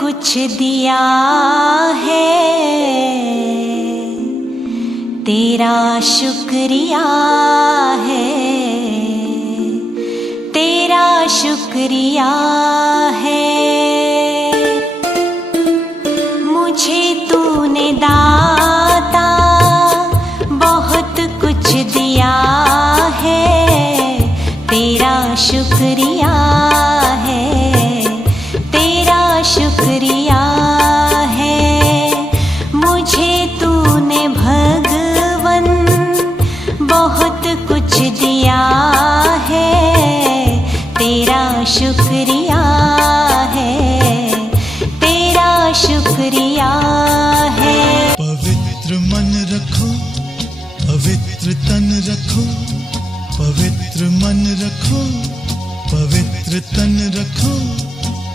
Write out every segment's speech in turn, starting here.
कुछ दिया है, तेरा शुक्रिया है, तेरा शुक्रिया है। मुझे तूने दाता बहुत कुछ दिया है, तेरा शुक्रिया है, तेरा शुक्रिया है। मुझे तूने भगवन बहुत कुछ दिया है, तेरा शुक्रिया है, तेरा शुक्रिया है। पवित्र मन रखो, पवित्र तन रखो, पवित्र मन रखो, पवित्र तन रखो।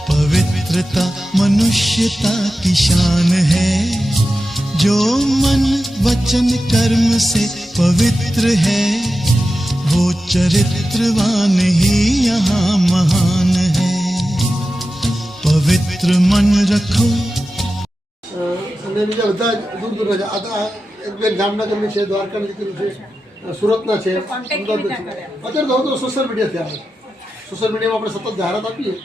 पवित्रता मनुष्यता की शान है, जो मन वचन कर्म से पवित्र है, वो चरित्रवान ही यहाँ महान है। पवित्र मन रखो। બીજા બધા દૂર દૂર છે. એક બેન જામનગરની છે, દ્વારકાની દીકરી છે, સુરતના છે, અમદાવાદના છે. અત્યારે તો સોશિયલ મીડિયાથી આવે. સોશિયલ મીડિયામાં આપણે સતત જાહેરાત આપીએ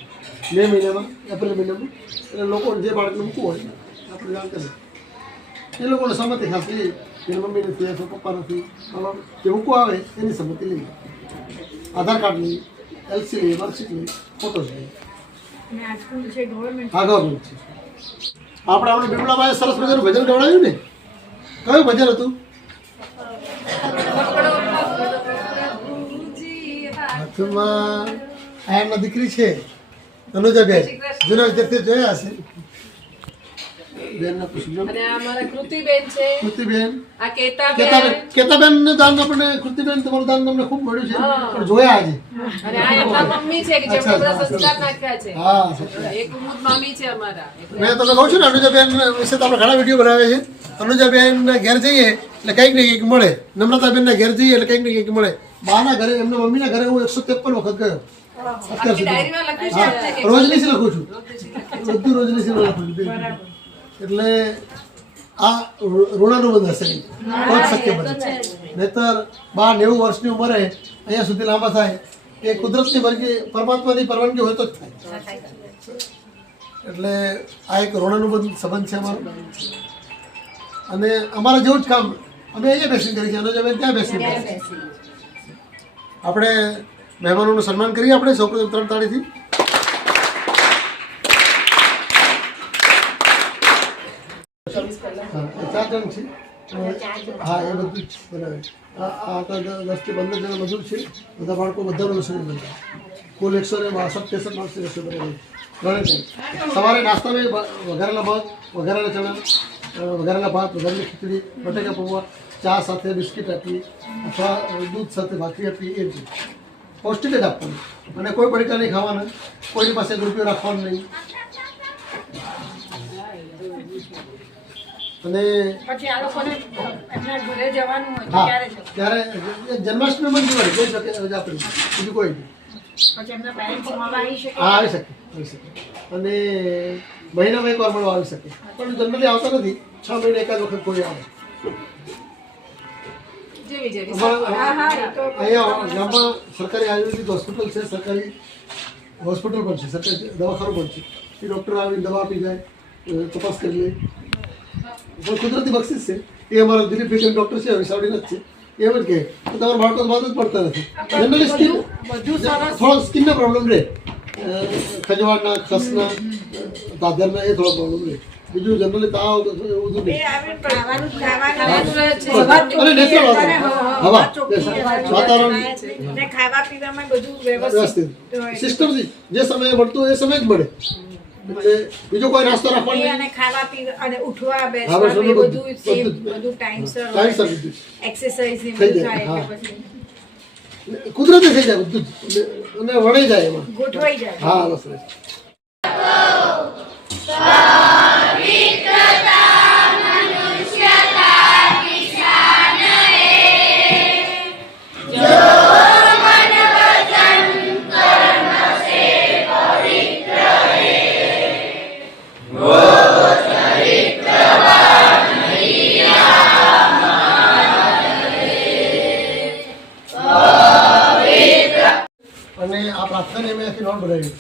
મે મહિનામાં, એપ્રિલ મહિનામાં, એટલે લોકો જે બાળકને મૂકવું હોય આપણે જાણ કરીએ. એ લોકોને સંમતિ ખાસ લઈએ, એની મમ્મી નથી અથવા પપ્પા નથી, જે મૂકવા આવે એની સંમતિ લઈએ. આધાર કાર્ડ લઈએ, એલસી લઈએ, માર્કશીટ લઈએ, ફોટોસ લઈએ. હા, ગવર્મેન્ટ છે. આપણે બિમલાભાઈ સરસ મજાનું ભજન ગવડાવ્યું ને. કયું ભજન હતું? હાથમાં આ એમના દીકરી છે તનુજાબેન, જૂના વિદ્યાર્થી જોયા હશે. બેનના પૂછજો. અને આ અમારા કૃતિબેન છે. કૃતિબેન, આ કેતાબેન નું દાન આપણે, કૃતિબેન તમારું દાન તમને ખૂબ મળ્યું છે, પણ જોયા આજે. અને આ એમના મમ્મી છે કે જેમને બધા સંસ્કાર નાખ્યા છે. હા, એક ઉમદ મામી છે અમારા. મેં તમને કહું છું ને, અનુજાબેન વિશે તો આપણે ઘણા વિડીયો બનાવ્યા છે. અનુજાબેન ઘેર જઈએ એટલે કંઈક ને કંઈક મળે. નમ્રતાબેન ના ઘેર જઈએ એટલે કંઈક ને કંઈક મળે. બાના ઘરે, એમના મમ્મીના ઘરે હું 153 વખત ગયો અત્યાર સુધી. રોજની લખું છું, બધું રોજની લખું છું. એટલે આ ઋણાનુબંધ હશે, કોઈ શક્ય બને. નહીતર 90 વર્ષની ઉંમરે અહીંયા સુધી લાંબા થાય એ કુદરતની વર્ગી, પરમાત્માની પરવાનગી હોય તો જ થાય. એટલે આ એક ઋણાનુબંધ સંબંધ છે અમારો. અને અમારા જેવું જ કામ અમે અહીંયા બેસીને કરીએ છીએ, અને ત્યાં બેસીને આપણે મહેમાનોનું સન્માન કરીએ. આપણે સૌપ્રથમ 3 તાળીથી. ચાર જણ છે. હા, એ બધું જ બનાવે. આ 10 થી 15 જણા મજૂર છે. બધા બાળકો બધાનું રસોઈ બનાવે. કુલ 162 માણસો રસોઈ બનાવે. સવારે નાસ્તામાં વઘારેલા ભાત, વઘારેલા ચણા, વઘારેલા ભાત, વઘારેલી ખીચડી, બટાકા પૌવા, ચા સાથે બિસ્કિટ આપીએ અથવા દૂધ સાથે ભાખરી આપીએ. એ જ પૌષ્ટિક જ આપવાનું. અને કોઈ પડીકા નહીં ખાવાના, કોઈની પાસે રૂપિયો રાખવાનો નહીં. અને ત્યારે જન્માષ્ટમીમાં દિવાળી કોઈ શકે રજા પડી, બીજું કોઈ નહીં. હા, આવી શકે. અને મહિનામાં 1 વાર મળવા આવી શકે, પણ જનરલી આવતા નથી. 6 મહિને એકાદ વખત કોઈ આવે. અહીંયા ગામમાં સરકારી આયુર્વેદિક હોસ્પિટલ છે, સરકારી હોસ્પિટલ પણ છે, સરકારી દવાખાનું પણ છે. એ ડૉક્ટર આવીને દવા આપી જાય, તપાસ કરી લે. પણ કુદરતી બક્ષિસ છે. એ અમારા દિલીપ વિક્રમ ડૉક્ટર છે, વિસાવડીના જ છે. એમ જ કહે તો તમારા બાળકો બાદ જ પડતા નથી. જનરલી સ્કિન, થોડો સ્કિનના પ્રોબ્લેમ રહે, ખજવાળના, ખસના, દાદરના, એ થોડો પ્રોબ્લેમ રહે. બીજું જનરલી તાવ એવું બધું નહીં. અને નેચરલ હવા, વાતાવરણ, વ્યવસ્થિત સિસ્ટમથી જે સમયે મળતું એ સમયે જ મળે. એટલે બીજો કોઈ નાસ્તો રાખવાનો નહીં. અને ખાવા પીવા અને ઉઠવા હા, બેસવા બસ એ બધું બધું ટાઈમસર ટાઈમસર બધું એક્સરસાઇઝ ને થઈ બધું જાય. થાય હા. એટલે પછી કુદરતી થઈ જાય બધું જ. અને વળી જાય એમાં. ગોઠવાઈ જાય. હા, બસ. હાથની મેં આખી નોટ બનાવી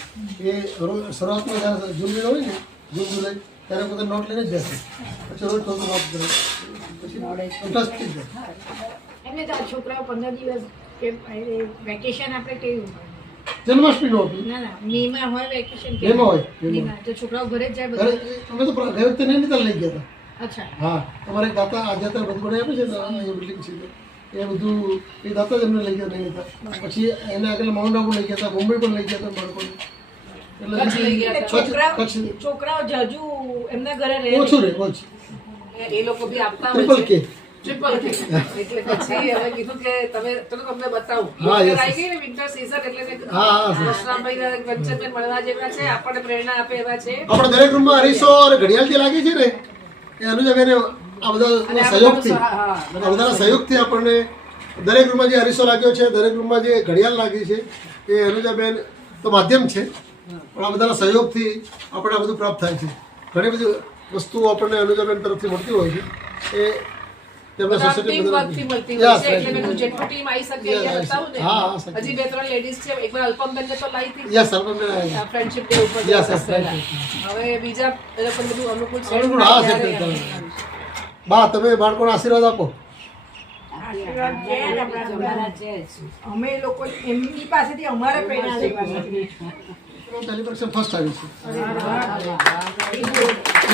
એ શરૂઆતમાં જ્યારે જૂન મહિનો હોય ને જૂન જુલાઈ ત્યારે બધા નોટ લઈને જ બેસે પછી રોજ થોડું નોટ કરે પછી ઇન્ટરેસ્ટ થઈ જાય. એમને તો આ છોકરાઓ 15 દિવસ કે વેકેશન આપણે કેવું જન્માષ્ટમી નો હતી ના મેમાં હોય વેકેશન મેમાં હોય, મેમાં. મેમાં તો છોકરાઓ ઘરે જ જાય ઘરે બધા. અમે તો ગઈ વખતે નૈનીતાલ લઈ ગયા હતા. અચ્છા હા અમારે એક દાતા આજે અત્યારે બધું બનાવી આપે છે ને એ બિલ્ડિંગ છે એ બધું એ દાતા જ એમને લઈ ગયા નૈનીતાલ. પછી એને આગળ માઉન્ટ આબુ લઈ ગયા હતા, મુંબઈ પણ લઈ ગયા હતા બાળકોને. કચ્છ લઈ ગયા હતા. છોકરાઓ જજુ એમના ઘરે રહે ઓછું રહે ઓછું એ લોકો બી આપતા ટ્રિપલ હોય કે છે ટ્રિપલ કે એટલે પછી હવે કીધું કે તમે ચલો તમને બતાવું હા, yes, આવી ગઈ ને વિન્ટર સીઝન એટલે મેં કીધું, હા, હા. વસરામભાઈ વંચનબેન મળવા જેવા છે, આપણને પ્રેરણા આપે એવા છે. આપણે દરેક રૂમમાં અરીસો અને ઘડિયાળ જે લાગી છે ને એ અનુજાબેન આ બધા સહયોગથી હા, આ બધાના સહયોગથી આપણને દરેક રૂમમાં જે અરીસો લાગ્યો છે દરેક રૂમમાં જે ઘડિયાળ લાગી છે એ અનુજાબેન તો માધ્યમ છે પણ આ બધાના સહયોગથી આપણે આ બધું પ્રાપ્ત થાય છે. ઘણી બધી વસ્તુઓ આપણને અનુજાબેન તરફથી મળતી હોય છે એ તેમના બધા સોસાયટી team work થી મળતી હોય છે. એટલે મેં કીધું યસ જેટલું team આવી શકે અહીંયા બતાવું ને. હા, હા, સાચી. હજી 2-3 ladies છે. એકવાર અલ્પમબેનને તો લાવી હતી. યસ અલ્પમબેન Friendship day ઉપર Yes, yes, બેસેલા. right, હવે બીજા એ લોકોને બધું અનુકૂળ છે. અનુકૂળ, હા, ત્યારે set થઈ બા તમે બાળકોને આશીર્વાદ આપો. આશીર્વાદ છે ને આપણા અમે લોકો એમની પાસેથી અમારે પ્રેરણા લેવાની. સેલિબ્રેશન ફર્સ્ટ આવી છે હવે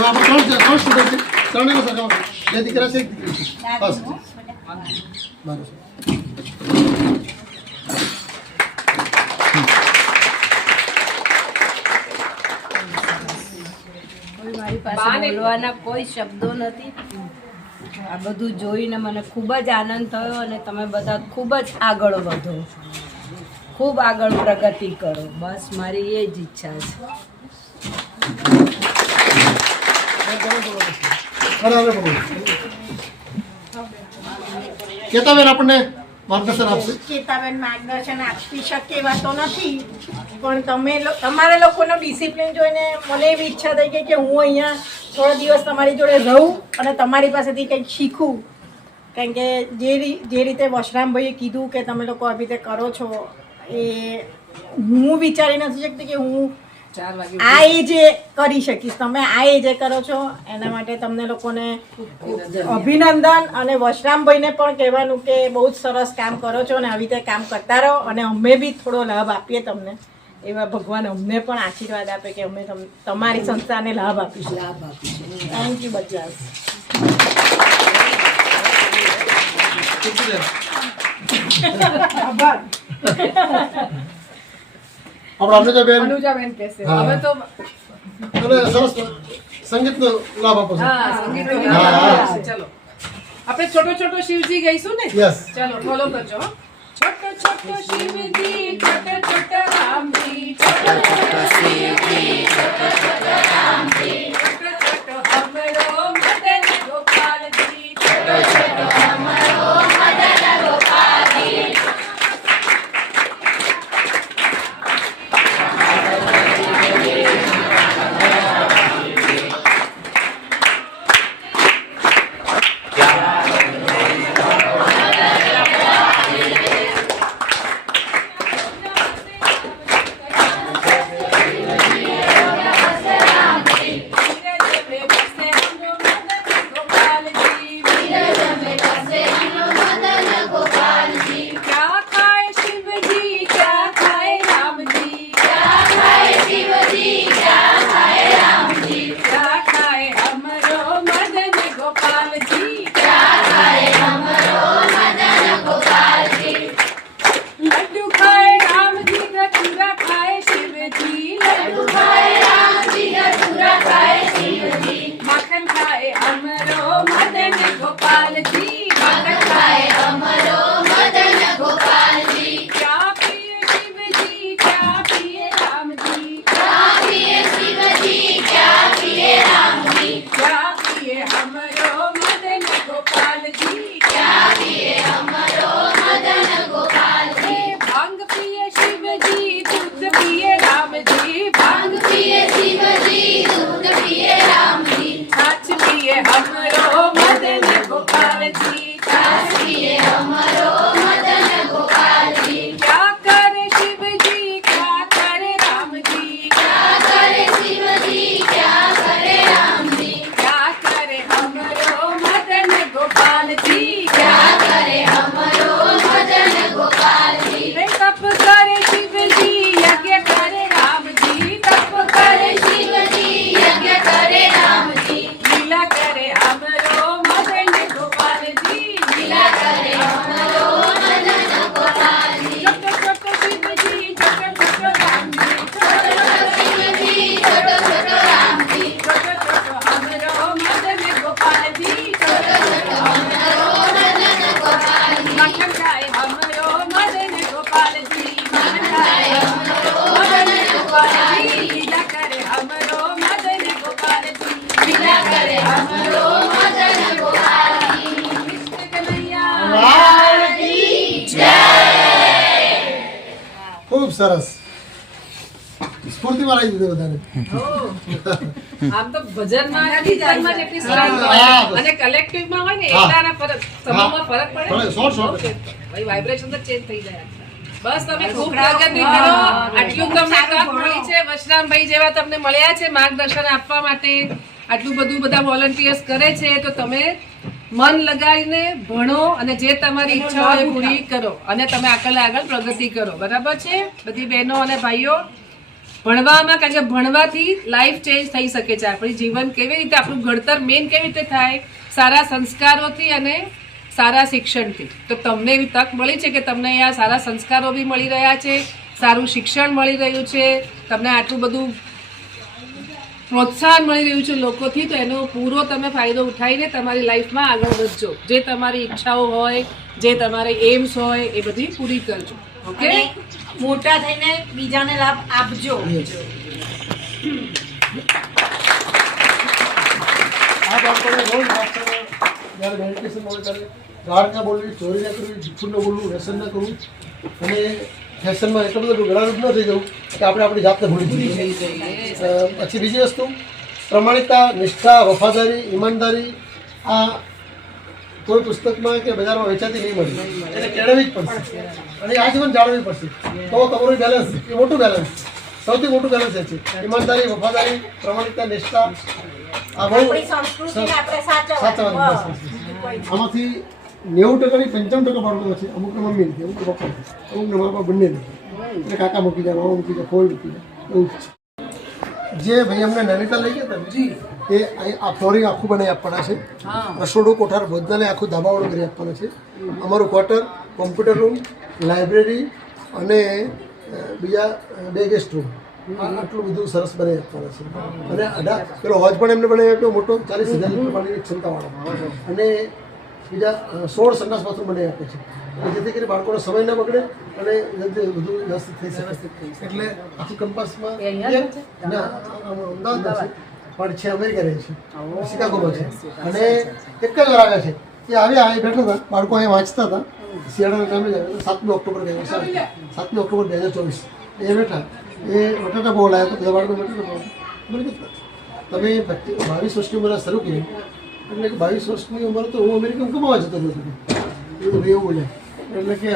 આપણે ત્રણ સ્ટુડન્ટ છે ત્રણેયનો સરખામો બે દીકરા છે એક દીકરી છે ફર્સ્ટ બરાબર. મારી પાસે બોલવાના કોઈ શબ્દો નથી. આ બધું જોઈને મને ખૂબ જ આનંદ થયો અને તમે બધા ખૂબ જ આગળ વધો, ખૂબ આગળ પ્રગતિ કરો, બસ મારી એ જ ઈચ્છા છે. કેતાબેન આપણને માર્ગદર્શન આપશે. ચેતાબેન માર્ગદર્શન આપી શકે એવા તો નથી પણ તમારા લોકોનો ડિસિપ્લિન જોઈને મને એવી ઈચ્છા થઈ ગઈ કે હું અહીંયા થોડા દિવસ તમારી જોડે રહું અને તમારી પાસેથી કંઈક શીખું. કારણ કે જે રીતે વશરામભાઈએ કીધું કે તમે લોકો આવી રીતે કરો છો એ હું વિચારી નથી શકતી કે હું 4 વાગે આ એજે કરી શકીશ. તમે આ એજે કરો છો એના માટે તમને લોકોને અભિનંદન. અને વશરામભાઈને પણ કહેવાનું કે બહુ જ સરસ કામ કરો છો અને આવી રીતે કામ કરતા રહો અને અમે બી થોડો લાભ આપીએ તમને એવા ભગવાન અમને પણ આશીર્વાદ આપે કે અમે તમારી સંસ્થાને લાભ આપીશું. થેન્ક યુ બધા. આભાર. આપણે અનુજાબેન અનુજાબેન કહેશે. હા. હવે તો અને સરસ સંગીતનો લાભ આપો છો. હા, સંગીતનો હા. હા, ચલો આપણે છોટો છોટો શિવજી ગઈશું ને. યસ ચલો ફોલો કરજો હો. છોટો છોટો શિવજી છોટો છોટો રામજી છોટો છોટો શિવજી છોટો છોટો રામજી છોટો છોટો હમરો મદન ગોપાલજી છોટો છોટો હમરો મદન ગોપાલજી ખૂબ સરસ સ્ફૂર્તિમાં લાવી દીધું બધાને. આમ તો ભજનમાં કીર્તનમાં જેટલી strength હોય હા, બસ. અને કલેક્ટિવમાં હોય ને હા. એટલાના ફરક સમૂહમાં ફરક પડે પડે, 100% Okay. ભાઈ વાઇબ્રેશન તો ચેન્જ થઈ જાય બસ તમે ખૂબ પ્રગતિ કરો આટલું તમને તક મળી છે વશરામભાઈ જેવા તમને મળ્યા છે માર્ગદર્શન આપવા માટે આટલું બધું બધા વોલન્ટિયર્સ કરે છે તો તમે મન લગાવીને ભણો અને જે તમારી ઈચ્છા હોય એ પૂરી કરો અને તમે આગળ પ્રગતિ કરો બરાબર છે બધી બહેનો અને ભાઈઓ ભણવામાં કારણ કે ભણવાથી લાઈફ ચેન્જ થઈ શકે છે આપણી જીવન કેવી રીતે આપણું ઘડતર મેઇન કેવી રીતે થાય સારા સંસ્કારોથી અને સારા શિક્ષણથી તો તમને એવી તક મળી છે કે તમને અહીંયા સારા સંસ્કારો બી મળી રહ્યા છે સારું શિક્ષણ મળી રહ્યું છે તમને આટલું બધું પ્રોત્સાહન મળી રહ્યું છે લોકોથી તો એનો પૂરો તમે ફાયદો ઉઠાવીને તમારી લાઈફમાં આગળ વધજો જે તમારી ઈચ્છાઓ હોય જે તમારે એમ્સ હોય એ બધી પૂરી કરજો ઓકે અને મોટા થઈને બીજાને લાભ આપજો આ બાળકોને રોજ માસ્ટરો જ્યારે મેડિટેશન હોય ત્યારે ગાળ ના બોલવી, ચોરી ના કરવી, જૂઠું ન બોલવું, વ્યસન ન કરવું અને ફેશનમાં એટલું બધું ગળારૂપ ન થઈ જવું કે આપણે આપણી જાતને ભૂલી જઈએ. પછી બીજી વસ્તુ પ્રમાણિકતા, નિષ્ઠા, વફાદારી, ઈમાનદારી આ કોઈ પુસ્તકમાં કે બજારમાં વેચાતી નહીં મળે એને કેળવવી જ પડશે અને આજીવન જાળવવી પડશે તો તમારું બેલેન્સ એ મોટું બેલેન્સ સૌથી મોટું બેલેન્સ એ છે ઈમાનદારી, વફાદારી, પ્રમાણિકતા, નિષ્ઠા આ બહુ આપણી સંસ્કૃતિને આપણે સાચવવાની સાચવવાની. પડશે. આમાંથી 90% 95% બાળકો છે અમુકને મમ્મી નથી, અમુક પપ્પા નથી, અમુકને મા બાપ બંને નથી એટલે કાકા મૂકી જાય, મામા મૂકી જાય, ફોઈ મૂકી જાય એવું જ છે. જે ભાઈ અમને નૈનીતાલ લઈ ગયા હતા એ આ ફ્લોરિંગ આખું બનાવી આપવાના છે રસોડું, કોઠાર, ભોજનાલય આખું ધાબાવાળું કરી આપવાના છે. અમારું ક્વાર્ટર, કોમ્પ્યુટર રૂમ, લાઇબ્રેરી અને બીજા 2 ગેસ્ટ રૂમ આટલું બધું સરસ બનાવી આપવાના છે. અને પેલો હોજ પણ એમને બનાવી આપ્યો મોટો 40,000 લીટર પાણીની ક્ષમતાવાળો અને બીજા 16 સંડાસ બાથરૂમ બનાવી આપે છે જેથી કરી બાળકોનો સમય ના બગડે અને બધું વ્યવસ્થિત થઈ શકે. એટલે આખી કંપાસમાં અમદાવાદ છે પણ છે અમેરિકા રહે છે, શિકાગોમાં છે અને એક જ વાર આવ્યા છે એ આવ્યા અહીં બેઠા હતા બાળકો અહીંયા વાંચતા હતા શિયાળાના ટાઈમે જ આવ્યા 7મી ઓક્ટોબર ગયા 7મી ઓક્ટોબર 2024 એ બેઠા એ બટાટા બોલ આવ્યા તો બધા બાળકો બટાટા બોલ તમે 22 વર્ષની ઉંમરે શરૂ કરી એટલે કે 22 વર્ષની ઉંમરે તો હું અમેરિકામાં કમાવા જતો રહ્યો હતો એવું બોલ્યા એટલે કે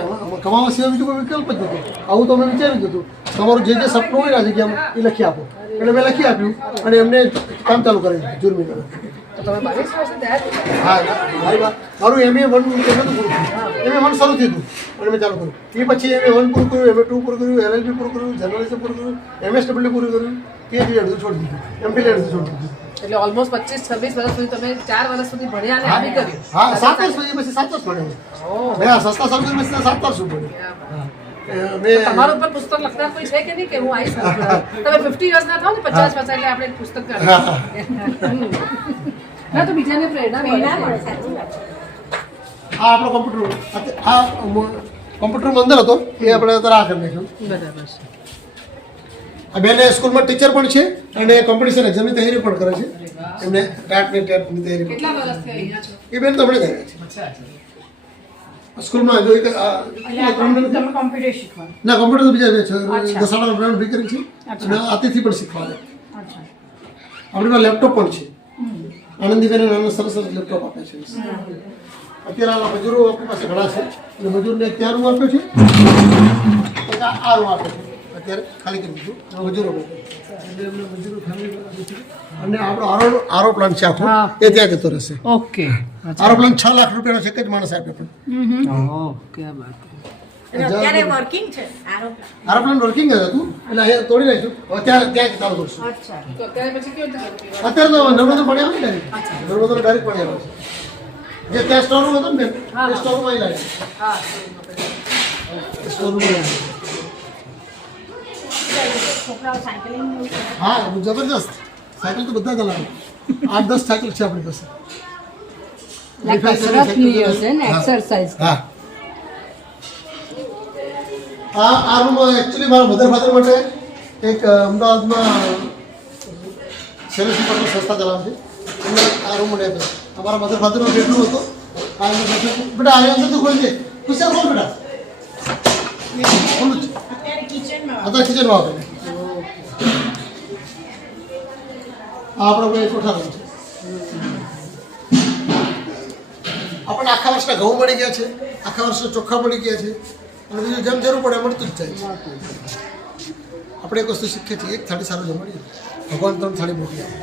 કમાવા સિવાય બીજો કોઈ વિકલ્પ જ નહોતો. આવું તો અમે વિચાર્યું જ હતું તમારું જે સપનું હોય ને આ જગ્યામાં એ લખી આપો એટલે મેં લખી આપ્યું અને એમને કામ ચાલુ કરી જૂન મહિનામાં. હા મારું MA 1 નહોતું પૂરું થયું, MA 1 શરૂ થયું હતું અને મેં ચાલુ કર્યું એ પછી MA 1 પૂરું કર્યું, MA 2 પૂરું કર્યું, LLB પૂરું કર્યું, જર્નલિઝમ પૂરું કર્યું, MSW પૂરું કર્યું, PhD અડધું છોડી દીધું, MPhil અડધું છોડી દીધું. એટલે ઓલમોસ્ટ 25-26 વર્ષ સુધી તમે 4 વર્ષ સુધી ભણ્યા અને આ બી કર્યું હા 7 વર્ષ પછી 7 વર્ષ ભણ્યો મેં સસ્તા સાલ પછી 7 વર્ષ ભણ્યો. તમારા ઉપર પુસ્તક લખનાર કોઈ છે કે નહીં કે હું આવીશ તમે 50 વર્ષના થાવ ને 50 વર્ષ એટલે આપણે એક પુસ્તક કાઢીએ ના તો બીજાને પ્રેરણા મળે ના છે. મળે, સાચી વાત છે. આ આપણો કોમ્પ્યુટર આ કોમ્પ્યુટર અંદર હતો એ આપણે અત્યારે આ કરી નાખ્યું. બરાબર છે આ બેને સ્કૂલમાં ટીચર પણ છે અને કોમ્પિટિશન એક્ઝામની તૈયારી પણ કરે છે. એમને ટેટની તૈયારી પણ. કેટલા વર્ષથી અહીંયા છો એ બેન તો હમણાં જ આવ્યા છે સ્કૂલમાં જો એક તમે કોમ્પ્યુટર શીખવાનું. ના કોમ્પ્યુટર તો બીજા છે દસાડા બ્રાન્ડ ફ્રી કરી છે અને આતિથી પણ શીખવાડે. આપણી પાસે લેપટોપ પણ છે આનંદીબેન નાના સરસ સરસ લેપટોપ આપે છે. અત્યારે આ મજૂરો આપણી પાસે ઘણા છે એટલે મજૂરને એક ત્યાં રૂમ આપ્યો છે આ રૂમ આપ્યો છે અત્યારે ખાલી કરી દીધું મજૂરો માટે. એટલે એમને મજૂરો ફેમિલી અને આપણો આરો પ્લાન્ટ છે આખો એ ત્યાં જતો રહેશે. ઓકે આરો પ્લાન્ટ 6 લાખ રૂપિયાનો છે એક જ માણસ આપ્યો પણ ઓકે બાત અને અત્યારે વર્કિંગ છે આરોપ. આરો પ્લાન્ટ વર્કિંગ જ હતું એટલે અહીંયા તોડી નાખ્યું હવે ત્યાં ચાલુ કરશું. અચ્છા તો અત્યારે પછી કેવું થાય અત્યારે તો નર્મદા પાણી આવે ને નર્મદા ડાયરેક્ટ પાણી આવે છે જે ત્યાં સ્ટોર રૂમ હતો ને એ સ્ટોર રૂમ અહીં લાગે હા સ્ટોર રૂમ છોકરાઓ સાયકલિંગ હા જબરદસ્ત સાયકલ તો બધા ચલાવે 8-10 સાયકલ છે આપણી પાસે. કસરતની હશે ને એક્સરસાઇઝ હા આ રૂમ એકચ્યુઅલી મારા મધર ફાધર માટે એક અમદાવાદમાં સેલેસી પર સંસ્થા ચલાવે છે એમને આ રૂમ મને આપ્યો. અમારા મધર ફાધરનો બેડરૂમ હતો આ બેટા આ અંદર તો ખોલી દે ખુશિયા ખોલ બેટા ખોલું છે. અત્યારે કિચન અત્યારે કિચનમાં આવે આ આપણો કોઈ કોઠારો છે. આપણને આખા વર્ષના ઘઉં મળી ગયા છે, આખા વર્ષના ચોખ્ખા મળી ગયા છે, અને બીજું જેમ જરૂર પડે મળતું જ જાય છે. આપણે એક વસ્તુ શીખીએ છીએ, એક થાળી સારું જમાડીએ ભગવાન 3 થાળી મોકલી આપે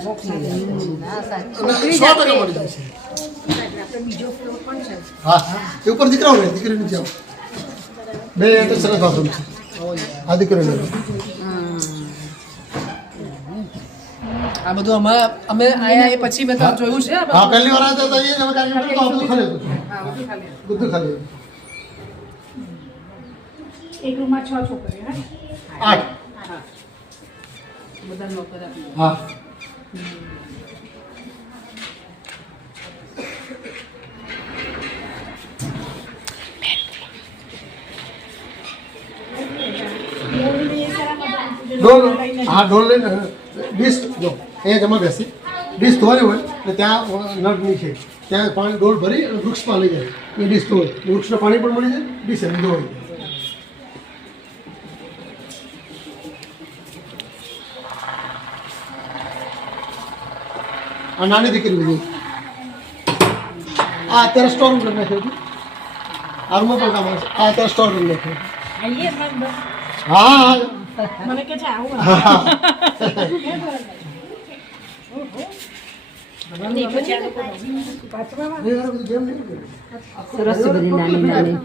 અને 100% મળી જાય છે. હા એ ઉપર દીકરાઓ ને દીકરી નથી આવો બે એટલે સરસ બાથરૂમ છે. આ દીકરીને આ બધું અમે આયા એ પછી મેં તમે જોયું છે આ બધું? હા પહેલી વાર આવ્યા હતા એ જ અમે કાર્ય કરતા આ બધું ખાલી હતું. હા, બધું ખાલી. બધું ખાલી હતું. એક રૂમમાં 6 છોકરીઓ હે 8 બધા નોકર આપી હા ડોલ હા ડોલ લઈને ડીશ જો અહીંયા જમા બેસી ડીશ ધોવાની હોય એટલે ત્યાં નળ નીચે ત્યાં પાણી ડોલ ભરી અને વૃક્ષમાં લઈ જાય એ ડીશ ધોય વૃક્ષને પાણી પણ મળી જાય ડીશ એમ ધોવાય. આ નાની દીકરી લીધી આ અત્યારે સ્ટોર રૂમ કરી નાખ્યો હતું. આ રૂમમાં પણ કામ આવે છે. આ અત્યારે સ્ટોર કરી નાખ્યો. હા હા મને કે છે આવું હા સરસ છે બધી નાની નાની.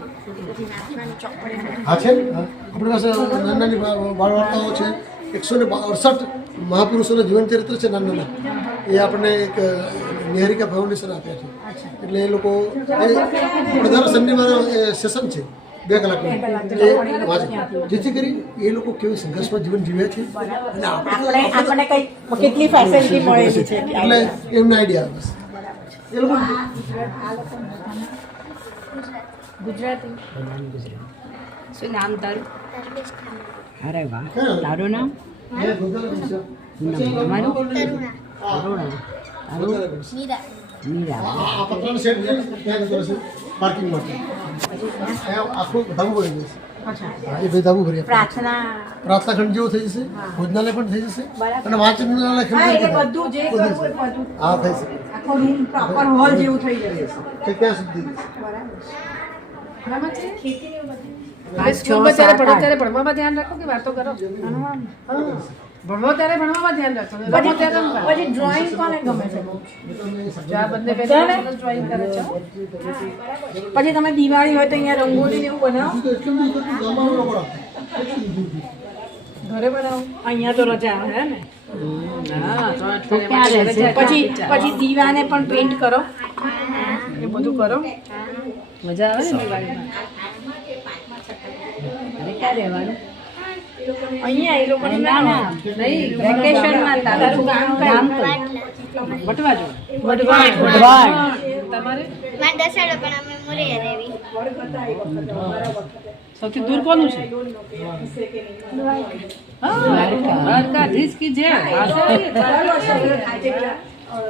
હા છે ને? હા. આપણી પાસે નાની નાની બાળ વાર્તાઓ છે. 168 મહાપુરુષોના જીવન ચરિત્ર છે નાના નાના એ આપણને એક નિહારિકા ફાઉન્ડેશન આપ્યા છે. એટલે એ લોકો દર શનિવારે સેશન છે 2 કલાકનું એ વાંચે જેથી કરી એ લોકો કેવી સંઘર્ષમાં જીવન જીવ્યા છે અને આપણને કઈ કેટલી ફેસિલિટી મળેલી છે એટલે એમને આઈડિયા આવે બસ એ લોકો ગુજરાતી. શું નામ તારું? અરે વાહ, હા. તારું નામ? એ ગુજરાતી છે. તમારું? હા. તારું? મીરા. આ પતરાનો સેટ છે ત્યાં જતો રહેશે પાર્કિંગ માટે અહીંયા આખું ધાબુ ભરી જશે. હા એ ભાઈ ધાબુ ભરી આપે. પ્રાર્થના ખંડ જેવું થઈ જશે ભોજનાલય પણ થઈ જશે અને વાંચનાલય ખંડ એટલે પણ બધું જે બધું કરવું છે. એ બધું હા થઈ શકે આખો રૂમ પ્રોપર હોલ જેવું થઈ જશે કે ત્યાં સુધી બરાબર છે? ખેતી ને બધું હવે સ્કૂલમાં જ્યારે ભણો ત્યારે ભણવામાં ધ્યાન રાખો કે વાતો કરો? ભણવો ત્યારે ભણવામાં ધ્યાન રાખો ને રમો ત્યારે રમવા. પછી ડ્રોઈંગ કોને ગમે છે બહુ? જો આ બંને બહેનો ડ્રોઈંગ કરે છે. પછી તમે દિવાળી હોય તો અહીંયા રંગોળી ને એવું બનાવો એટલું બધું ગામમાં લોકો રાખે. ઘરે બનાવો. અહીંયા તો રજા હે ને હા, તો તો ક્યાં રહે છે? પછી દીવાને પણ પેઇન્ટ કરો એ બધું કરો. મજા આવે ને દિવાળીમાં. અરે ક્યાં રહેવાનું? અહીંયા એ લોકોને ના ના, નહીં, વેકેશનમાં તારું ગામ ગામ કયું? વટવા જો. વઢવાણ. તમારે મારે દસાડો પણ અમે મોરિયા રહેવી. સૌથી દૂર કોનું છે? દ્વારકાધીશ કી જય.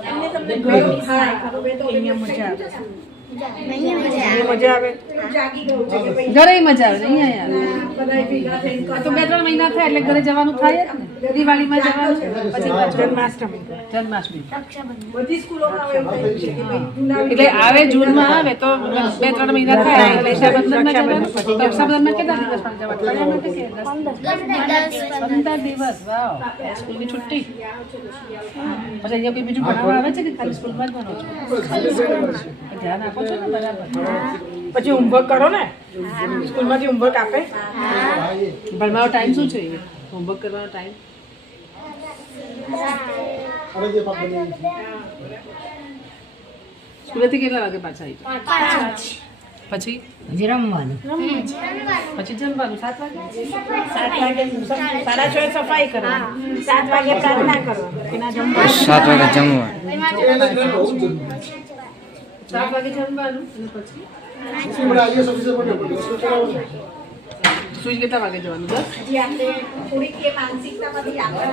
એમને તમને ઘર હા અહીંયા મજા આવે અહીંયા મજા આવે. મજા આવે જાગી ગયું છે કે ભાઈ ઘરે મજા આવે ને અહીંયા બધાય ભેગા થઈને આ તો 2-3 મહિના થાય એટલે ઘરે જવાનું થાય જ ને. દિવાળીમાં જવાનું પછી પાછું જન્માષ્ટમી જન્માષ્ટમી. બધી સ્કૂલોમાં હવે એવું થયું છે કે ભાઈ જૂના એટલે આવે જૂનમાં આવે તો 2-3 મહિના થાય એટલે રક્ષાબંધનમાં જવાનું. પછી રક્ષાબંધનમાં કેટલા દિવસ પણ જવાનું? અઠવાડિયા માટે કે 15 દિવસ. વાવ, સ્કૂલની છુટ્ટી. પછી અહીંયા કોઈ બીજું ભણાવવા આવે છે કે ખાલી સ્કૂલમાં જ ભણો છો? ધ્યાન આપો છો ને બરાબર. પછી હોમવર્ક કરો ને સ્કૂલમાંથી હોમવર્ક આપે ભણવાનો ટાઈમ શું છે? હોમવર્ક કરવાનો ટાઈમ? અરે જે પાપ બની છે. સ્કૂલેથી કેટલા વાગે પાછા આવી? પછી હજી રમવાનું. પછી જમવાનું 7 વાગે. 7 વાગે 6:30 સફાઈ કરવાની 7 વાગે પ્રાર્થના કરવાની એના જમવા 7 વાગે જમવા. એને જ હોવું જોઈએ. 7 વાગે જમવાનું અને પછી પછી મને આઈએસ ઓફિસર બન્યો પડ્યો. શું કરાવવાનું? સુઈ કેટલા વાગે જવાનું? 10? હજી આપણે થોડીક એ માનસિકતામાંથી આપણે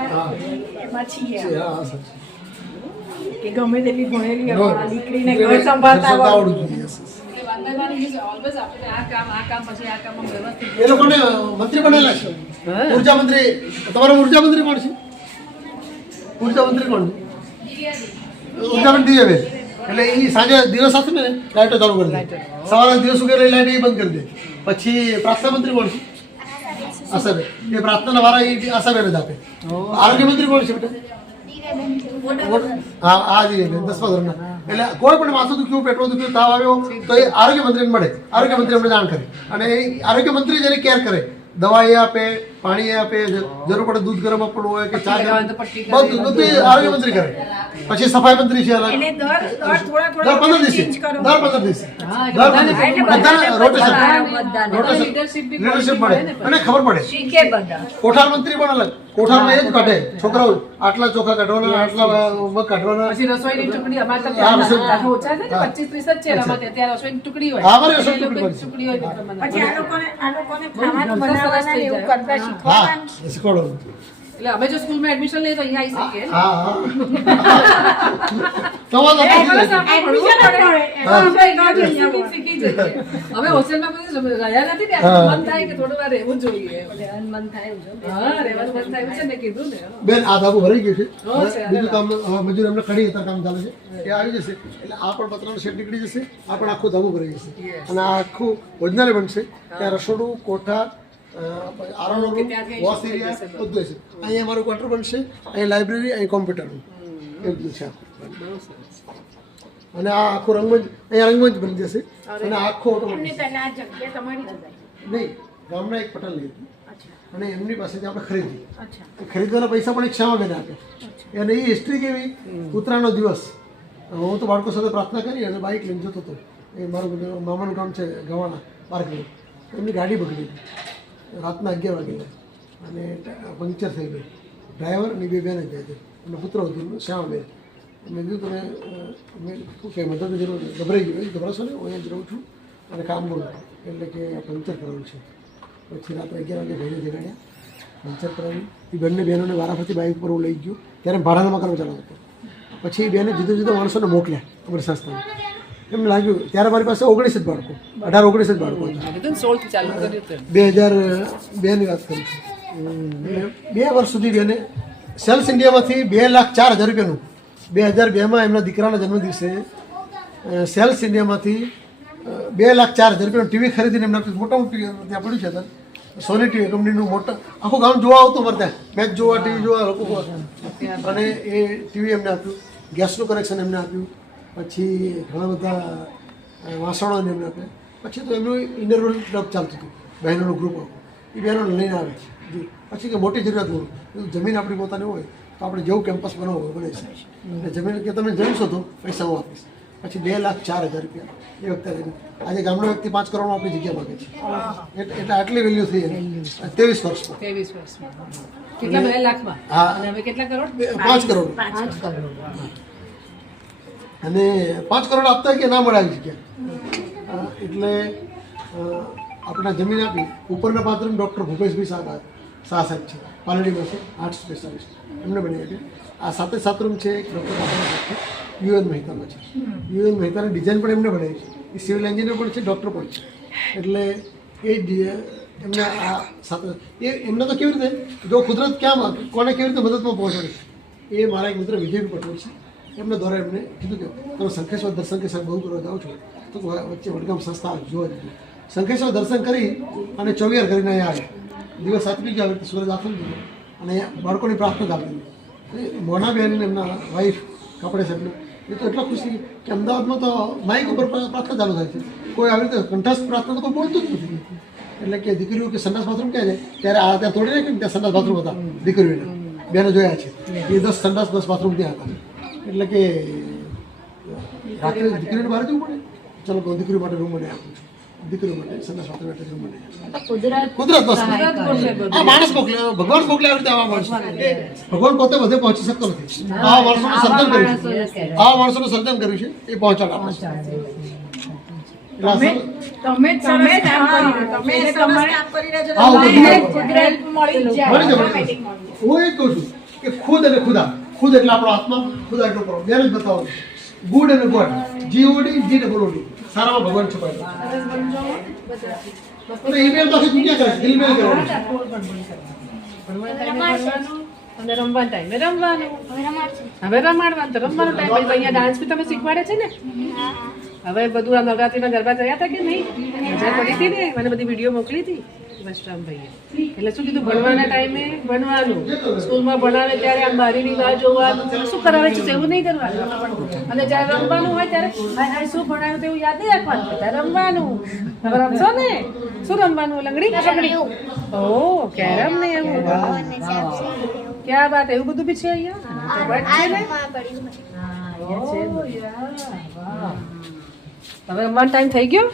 એમાં છીએ હા હા સાચું. કે ગમે તેટલી ભણેલી નો. હોય દીકરીને ઘર સંભાળતા હોય આવડવું જોઈએ. વંદનવાની is always આપણે આ કામ પછી આ કામ વ્યવસ્થિત. એ લોકોને મંત્રી બનેલા છે ઉર્જા મંત્રી તમારો ઉર્જા મંત્રી કોણ છે? ઉર્જા મંત્રી કોણ છે? ઉર્જા મંત્રી દિવ્યાબેન. એટલે એ સાંજે દિવસ હશે ને લાઇટો ચાલુ કરી દે, સવારે દિવસ ઉગે લાઇટ એ બંધ કરી દે. પછી પ્રાર્થના મંત્રી કોણ છે? આશાબેન. એ પ્રાર્થનાના વારા એ આશાબેન જ આપે. આરોગ્ય મંત્રી કોણ છે બેટા? હા આ દિવ્યાબેન 10મા ધોરણના. એટલે કોઈ પણ માથું દુખ્યું, પેટમાં દુખ્યું, તાવ આવ્યો તો એ આરોગ્ય મંત્રીને મળે. આરોગ્ય મંત્રી અમને જાણ કરે અને એ આરોગ્ય મંત્રી જેને કેર કરે, દવાઈ આપે, પાણી આપે, જરૂર પડે દૂધ ગરમ આપવાનું હોય કે ચા બધું એ આરોગ્ય મંત્રી કરે. પછી સફાઈ મંત્રી છે અલગ. એને દર થોડા દર 15 દિવસે લીડરશીપ મળે અને ખબર પડે. શીખે બધા. કોઠાર મંત્રી પણ અલગ. કોઠારમાં એ જ કાઢે છોકરાઓ, આટલા ચોખા કાઢવાના, આટલા મગ કાઢવાના. પછી રસોઈની ટુકડી અમારે તો હા, રસોઈ. ત્યાં ઓછા છે ને 25-30 જ છે રમત. ત્યાં રસોઈની ટુકડી હોય. હા, અમારે રસોઈ એ લોકોની ટુકડી ટુકડી હોય ને પ્રમાણે. પછી આ લોકોને ખાવાનું બનાવવાના ને એવું કરતા હા શીખવાડવાનું. શીખવાડવાનું. એટલે અમે જો સ્કૂલમાં એડમિશન લઈએ તો અહીંયા આવી શકીએ. હા હા તમારો Admission જ શીખી જઈએ. અમે હોસ્ટેલમાં પછી રહ્યા નથી ને, મન થાય કે થોડું વાર રહેવું જોઈએ. મન થાય એવું છે. હા, રહેવાનું મન થાય છે ને, કીધું ને. બેન આ ધાબુ ભરાઈ ગયું છે. હા, છે. બીજું કામ મજૂર એમને કડી અત્યારે કામ ચાલે છે, એ આવી જશે એટલે આ પણ પતરાનો શેડ નીકળી જશે, આ પણ આખું ધાબુ ભરાઈ જશે અને આ આખું ભોજનાલય બનશે. ત્યાં રસોડું, કોઠા, આરોનો રૂમ, વોશ એરિયા બધું છે. અહીંયા અમારું ક્વાર્ટર બનશે, અહીંયા લાઇબ્રેરી, અહીં કોમ્પ્યુટર રૂમ, એ બધું છે આખું. અને આ આખું રંગમંચ, અહીંયા રંગમંચ બની જશે અને આખો એમની પહેલા આ જગ્યા તમારી જ હતી. નહીં, ગામના એક પટેલ લીધી અને એમની પાસેથી આપણે ખરીદી. અચ્છા. એ ખરીદવાના પૈસા પણ એક શ્યામાબેન આપે. અને એ હિસ્ટ્રી કેવી, ઉત્તરાયણનો દિવસ હું તો બાળકો સાથે પ્રાર્થના કરી અને બાઇક લઈને જતો હતો. એ મારું મામાનું કામ છે ગવાના પાર્કનું. એમની ગાડી બગડી રાતના 11 વાગે અને પંક્ચર થઈ ગઈ. ડ્રાઈવર અને બે બેન જ જાય છે. એમનો પુત્ર હતો શ્યામાબેન. મેં કીધું તમે શું કહે મદદ જરૂર ગભરાઈ ગયું. ગભરાશો ને, હું અહીંયા જ રહું છું અને કામ બોલું એટલે કે પંક્ચર કરાવવું છે. પછી રાત્રે 11 વાગે ભાઈને જગાડ્યા, પંક્ચર કરાવ્યું. એ બંને બહેનોને વારાફરતી બાઇક ઉપર હું લઈ ગયો. ત્યારે ભાડાના મકાન ચાલુ હતો. પછી એ બેને જુદા જુદા માણસોને મોકલ્યા અમારી સંસ્થામાં. એમ લાગ્યું ત્યારે મારી પાસે 19 જ બાળકો, 18-19 જ બાળકો હતા. 16 થી ચાલુ કર્યું હતું. 2002ની વાત કરું છું. એટલે 2 વર્ષ સુધી બેને સેલ્સ ઇન્ડિયામાંથી 2,04,000 રૂપિયાનું 2002માં એમના દીકરાના જન્મદિવસે સેલ્સ ઇન્ડિયામાંથી 2,04,000 રૂપિયાનું ટીવી ખરીદીને એમના મોટા મોટું ત્યાં પડ્યું છે. સોની ટીવી કંપનીનું મોટા આખું ગામ જોવા આવતું અમારે ત્યાં, મેચ જોવા, ટીવી જોવા લોકો. અને એ ટીવી એમને આપ્યું, ગેસનું કનેક્શન એમને આપ્યું, પછી ઘણા બધા વાસણોને એમને આપ્યા. પછી તો એમનું ઇનરવેલ ક્લબ ચાલતું હતું, બહેનોનું ગ્રુપ. એ બહેનોને લઈને આવે. પછી કે મોટી જરૂરિયાત હોય, જમીન આપણી પોતાની હોય તો આપણે જેવું કેમ્પસ બનાવવું હોય બનાવી શકીએ. એટલે જમીન કે તમે જમીશો તો પૈસા હું આપીશ. પછી 2,04,000 રૂપિયા એ વખતે. આજે ગામનો વ્યક્તિ 5 કરોડમાં આપણી જગ્યા માગે છે. એટલે આટલી વેલ્યુ થઈ એની 23 વર્ષમાં. 23 વર્ષમાં. કેટલા 2 લાખમાં? હા. અને હવે કેટલા કરોડ? 5 કરોડ. અને 5 કરોડ આપતા કે ના મળે આવી જગ્યા. એટલે આપણા જમીન આપી. ઉપરના પાત્રમાં ડૉક્ટર ભૂપેશભાઈ શાહ સાહેબ છે, પાલડીમાં છે, હાર્ટ સ્પેશિયાલિસ્ટ, એમને બની આપી. આ 7 રૂમ છે, એક ડૉક્ટર યુએન મહેતામાં છે. યુએન મહેતાની ડિઝાઇન પણ એમને બનાવી છે. એ સિવિલ એન્જિનિયર પણ છે, ડૉક્ટર પણ છે. એટલે એ એમને આ સાથે એમને તો કેવી રીતે જો કુદરત ક્યાં કોને કેવી રીતે મદદમાં પહોંચાડે છે. એ મારા એક મિત્ર વિજયભાઈ પટેલ છે, એમને દ્વારા એમને કીધું કે તમે શંખેશ્વર દર્શન કે સાહેબ બહુ કરવા જાઓ છો તો વચ્ચે વડગામ સંસ્થા જોવા દીધું. શંખેશ્વર દર્શન કરી અને 24 કરીને અહીંયા આવે. દિવસ સાચવી ગયા આવે સૂરજ આથમી દીધો અને બાળકોની પ્રાર્થના ચાલતી. મોનાબેન એમના વાઈફ કાપડે સાહેબને એ તો એટલા ખુશ થઈ કે અમદાવાદમાં તો માઇક ઉપર પ્રાર્થના ચાલુ થાય છે. કોઈ આવી રીતે કંઠસ્થ પ્રાર્થના તો કોઈ બોલતું જ નથી. એટલે કે દીકરીઓ કે સંડાસ બાથરૂમ ક્યાં છે ત્યારે ત્યાં તોડી નાખ્યું ત્યાં સંડાસ બાથરૂમ હતા દીકરીઓને. બેને જોયા છે એ 10 સંડાસ 10 બાથરૂમ ત્યાં હતા. એટલે કે રાત્રે દીકરીને બહાર જવું પડે. ચલો દીકરીઓ માટે રૂમ મને આપું છું. દીકરીઓ માટે સંડાસ બાથરૂમ માટે રૂમ મને કુદરત બસ. આ માણસ મોકલે, ભગવાન મોકલે આવી રીતે. આવા માણસ ભગવાન પોતે બધે પહોંચી શકતો નથી. આવા માણસોનું સર્જન કર્યું છે, આવા માણસોનું સર્જન કર્યું છે એ પહોંચાડે આપણે. તમે જ સરસ કામ કરી રહ્યો. તમે સરસ કામ કરી રહ્યા છો. હા, તમને કુદરત મળી જ જાય. મળી જાય. હું એ જ કહું છું કે ખુદ અને ખુદા. ખુદ એટલે આપણો આત્મા, ખુદા એટલો કરો બેન જ બતાવો. ગુડ અને ગોડ, GOD, GOOD. સારામાં ભગવાન છુપાયેલો. અને ઈમેલ તો આખી દુનિયા કરે છે, ઈમેલ કરવાનું છે. ભણવાનું અને રમવાના ટાઈમે રમવાનું. હવે રમાડશું. હવે રમાડવાનું તો રમવાનો ટાઈમ. પછી અહીંયા ડાન્સ બી તમે શીખવાડે છે ને. હવે બધું આ નવરાત્રીના ગરબા થયા હતા કે નહીં? મજા પડી હતી ને? મને બધી વિડીયો મોકલી હતી વૈષ્ણવભાઈએ. એટલે શું કીધું, ભણવાના ટાઈમે ભણવાનું, સ્કૂલમાં ભણાવે ત્યારે આમ બારીની બહાર જોવાનું, શું કરાવે છે એવું નહીં કરવાનું. અને જ્યારે રમવાનું હોય ત્યારે હાય હાય શું ભણાવ્યું તેવું યાદ નહીં રાખવાનું, ત્યારે રમવાનું. હવે રમશો ને? શું રમવાનું? લંગડી? ઓ કેરમ ને એવું. ક્યાં વાત, એવું બધું બી છે અહીંયા? આ રૂમમાં પડ્યું છે. હવે રમવાનો ટાઈમ થઈ ગયો?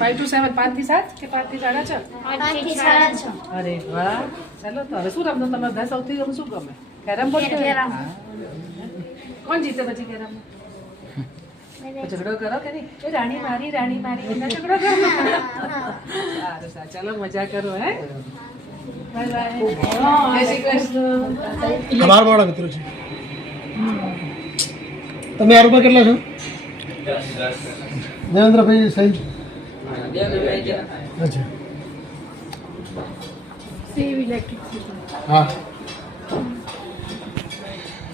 5 to 7, 5 થી 7 કે 5 થી 4:30? 5 થી 6:30. અરે વાહ, ચાલો તો હવે શું રમતો તમે બધા? સૌથી શું ગમે? Carrom board? કોણ જીતે પછી કેરમ? ઝઘડો કરો કે નહીં? એ રાણી મારી એના ઝઘડો કરો. સારું સારું, ચાલો મજા કરો. હે બાય બાય. જય શ્રી કૃષ્ણ. અમારા વાળા મિત્રો છે. તમે આ રૂપિયા કેટલા છો? દેવેન્દ્રભાઈ સહી. અચ્છા હા,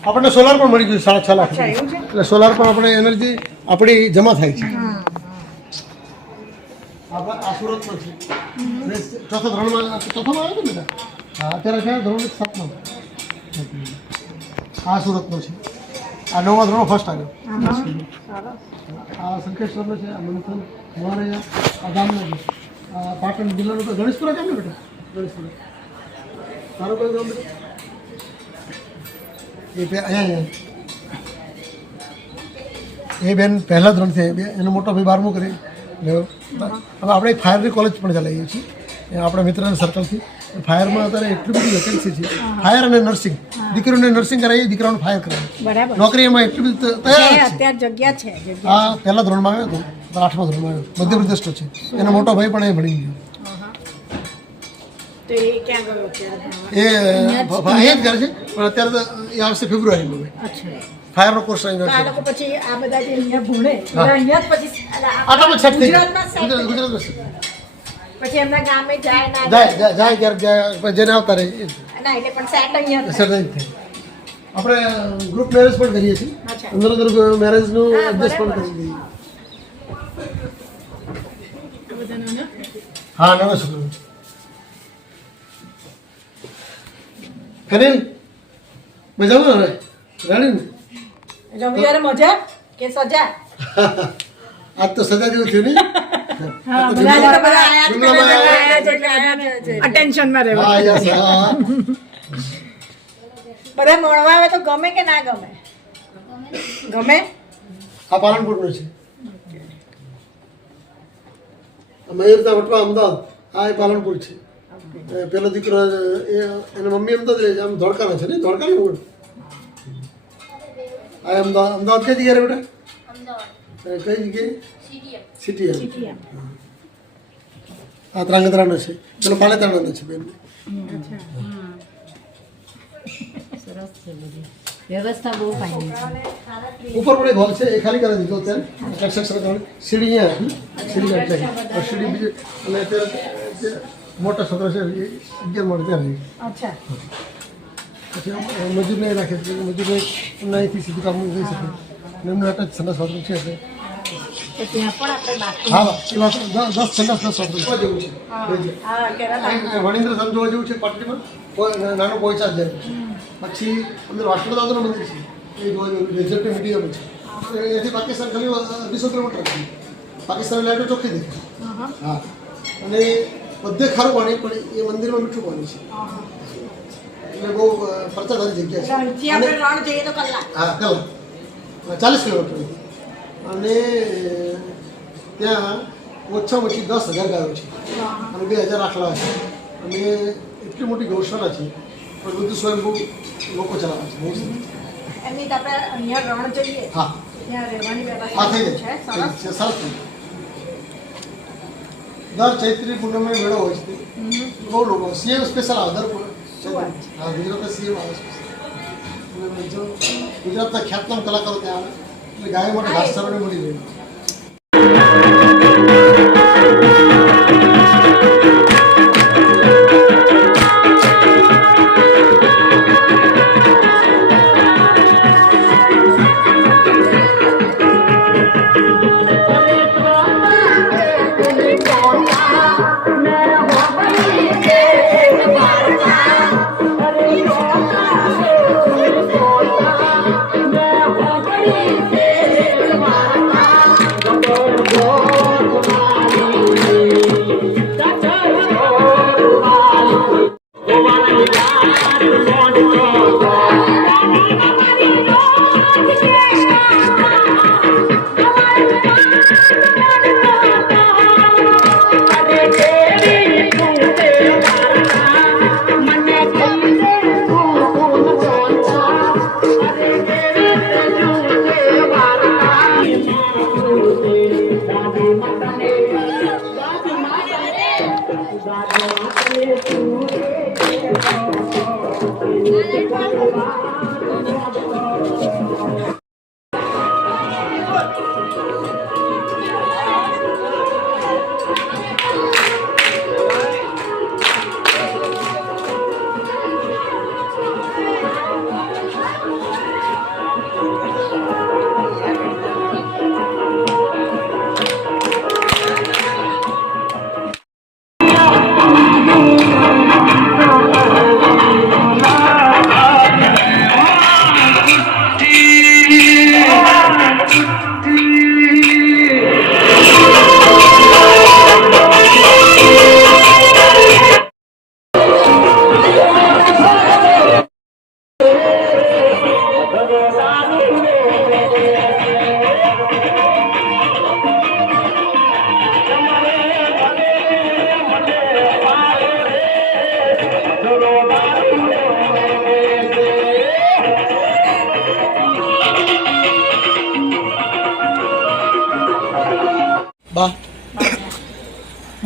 આપણને સોલાર પણ મળી ગયું 6.5 લાખ. એટલે સોલાર પણ આપણે એનર્જી આપણી જમા થાય છે. આ સુરતમાં છે. ચોથા ધોરણમાં આવ્યો ને બેટા? હા, અત્યારે છે ધોરણ 7માં. આ સુરતનો છે. આ 9મા ધોરણ ફર્સ્ટ આવ્યો. આ સંકેશ્વરનો છે. આ મંથન મોરૈયા આ ગામનો છે. આ પાટણ જિલ્લાનું તો ગણેશપુરા ગામ ને બેટા? ગણેશપુરા તારું કયું ગામ બેટા? અહીંયા એ બેન પહેલા ધોરણથી એનો મોટો ભાઈ 12મું કરી. હવે આપણે એક ફાયરની કોલેજ પણ ચલાવીએ છીએ આપણા મિત્રના સર્કલથી. ફાયરમાં અત્યારે એટલી બધી વેકેન્સી છે. ફાયર અને નર્સિંગ, દીકરીઓને નર્સિંગ કરાવીએ, દીકરાઓને ફાયર કરાવીએ. બરાબર. નોકરી એમાં એટલી બધી તૈયાર છે. અત્યારે જગ્યા છે. હા, પહેલા ધોરણમાં આવ્યો હતો, 8મા ધોરણમાં આવ્યો. મધ્યપ્રદેશનો છે. એનો મોટો ભાઈ પણ એ ભણી ગયો. તો એ ક્યાં ગયો અત્યારે? એ અહીંયા જ કરે છે, પણ અત્યારે તો એ આવશે ફેબ્રુઆરીમાં. અચ્છા. ફાયરનો કોર્સ અહીંયા તો આ છે. લોકો પછી આ બધા જે અહીંયા ભણે અહીંયા જ પછી આટલામાં સેટ થઈ ગુજરાતમાં set થઈ ગુજરાતમાં set. પછી એમના ગામે જાય ના જાય ક્યારેક જાય, પણ જેને આવતા રહે ના એટલે પણ સેટ અહીંયા જ સેટ થાય. જ થાય. આપણે ગ્રુપ મેરેજ પણ કરીએ છીએ. અચ્છા. અંદર મેરેજનું એડજસ્ટ પણ કરી દઈએ. હા, નાના છોકરો. કરેલ મજામાં હવે રાણી ને? રવિવારે મજા કે સજા? આજ તો સજા જેવું થયું નહીં? અટેન્શનમાં રહેવા. હા, યસ, હા. બધા મળવા આવે તો ગમે કે ના ગમે? ગમે. આ પાલનપુરનો છે. મયુરતા વટવા અમદાવાદ. આ એ પાલનપુર છે. પેલો દીકરો એના મમ્મી અમદાવાદ રહે છે. આમ ધોળકાના છે ને? ધોળકાની મૂળ. આ અમદાવાદ કઈ જગ્યાએ રહે બેટા? કઈ જગ્યાએ? સિટી. આ ત્રાંગધ્રાનો છે. પેલો પાલેતાણાનો છે બેન. વ્યવસ્થા બહુ ફાઇન છે. ઉપર પણ એક હોલ છે, એ ખાલી કરી દીધો અત્યારે કન્સ્ટ્રક્શન કરવાની. સીડી અહીંયા હતી. સીડી એટલે સીડી બીજી. અને અત્યારે મોટા છોકરા છે 11 મળે ત્યાં રહી. અચ્છા. પછી મજૂરને રાખે છે. મજૂરને એમને અહીંથી સીધું કામ થઈ શકે. એમનું અટેચ સંડાસ બાથરૂમ છે. એટલે તો ત્યાં પણ આપણે બાકી હા, એ વાત 10 સંડાસ 10 બાથરૂમ જેવું છે. હા કેરા વણિન્દ્ર ધામ જોવા જેવું છે પાટલીમાં. નાનું પોઈચા જ જાય. પછી અંદર વાસુદેવ દાદાનું મંદિર છે. એ જોવા જેવું ડેઝર્ટ મીડિયમ છે. એથી પાકિસ્તાન ખાલી 200 કિલોમીટર છે. પાકિસ્તાનની લાઈટો ચોખ્ખી દેખાય. હા, અને બધે ખારું પાણી, પણ એ મંદિરમાં મીઠું પાણી છે. એટલે બહુ પ્રચારધારી જગ્યા છે. રણથી આપણે રણ જઈએ તો કલાક. હા, કલાક 40 કિલોમીટર. અને ત્યાં ઓછામાં ઓછી 10,000 ગાયો છે અને 2,000 આખલા છે. અને એટલી મોટી ગૌશાળા છે, પણ બધું સ્વયંભૂ લોકો ચલાવે છે. બહુ સરસ. એમની તો આપણે અહીંયા રણ જઈએ હા, ત્યાં રહેવાની હા, વ્યવસ્થા થઈ છે. જાય. સરસ. સરસ. દર ચૈત્રી પૂનમે મેળો હોય છે. બહુ લોકો સીએમ સ્પેશિયલ આવે દર હા, ગુજરાતના સીએમ આવે છે. અને જો ગુજરાતના ખ્યાતનામ કલાકારો ત્યાં આવે એટલે ગાયો માટે ઘાસચારોને મળી રહે.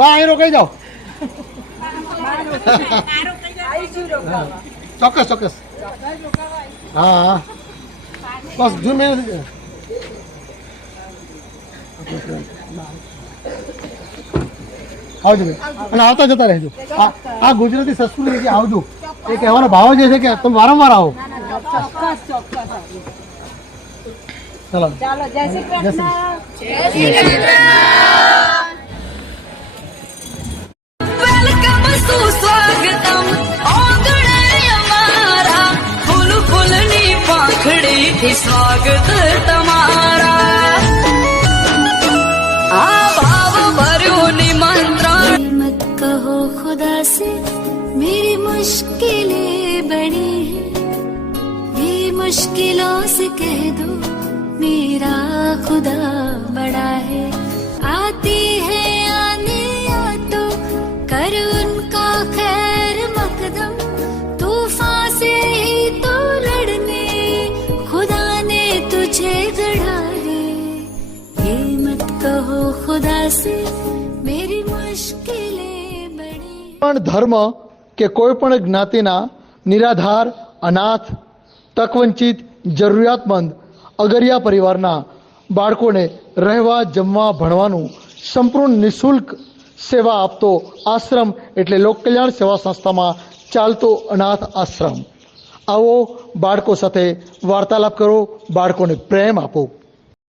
બા અહીં રોકાઈ જાઓ. ચોક્કસ ચોક્કસ. હા હા બસ જૂન મહિના આવજો ભાઈ. અને આવતા જતા રહેજો. આ ગુજરાતી સંસ્કૃતિ છે, આવજો. એ કહેવાનો ભાવ જે છે કે તમે વારંવાર આવો. ચાલો ચાલો, જય શ્રી કૃષ્ણ. વેલકમ સુસ્વાગતમ ઓગણે અમારા ફૂલ ફૂલની પાંખડીથી સ્વાગત તમારા આ ભાવ ભર્યું નિમંત્રણ मत कहो खुदा से मेरी मुश्किलें बड़ी है ये मुश्किलों से कह दो मेरा खुदा बड़ा है आती है आने या तो कर उनका खैर मकदम तूफान से ही तो लड़ने खुदा ने तुझे गढ़ा है ये मत कहो खुदा से मेरी मुश्किलें बड़ी પણ ધર્મ કે કોઈ પણ જ્ઞાતિના નિરાધાર, અનાથ, તકવંચિત, જરૂરિયાતમંદ, અગરિયા પરિવારના બાળકોને રહેવા, જમવા, ભણવાનું સંપૂર્ણ નિઃશુલ્ક સેવા આપતો આશ્રમ એટલે લોક કલ્યાણ સેવા સંસ્થામાં ચાલતો અનાથ આશ્રમ. આવો બાળકો સાથે વાર્તાલાપ કરો, બાળકોને પ્રેમ આપો.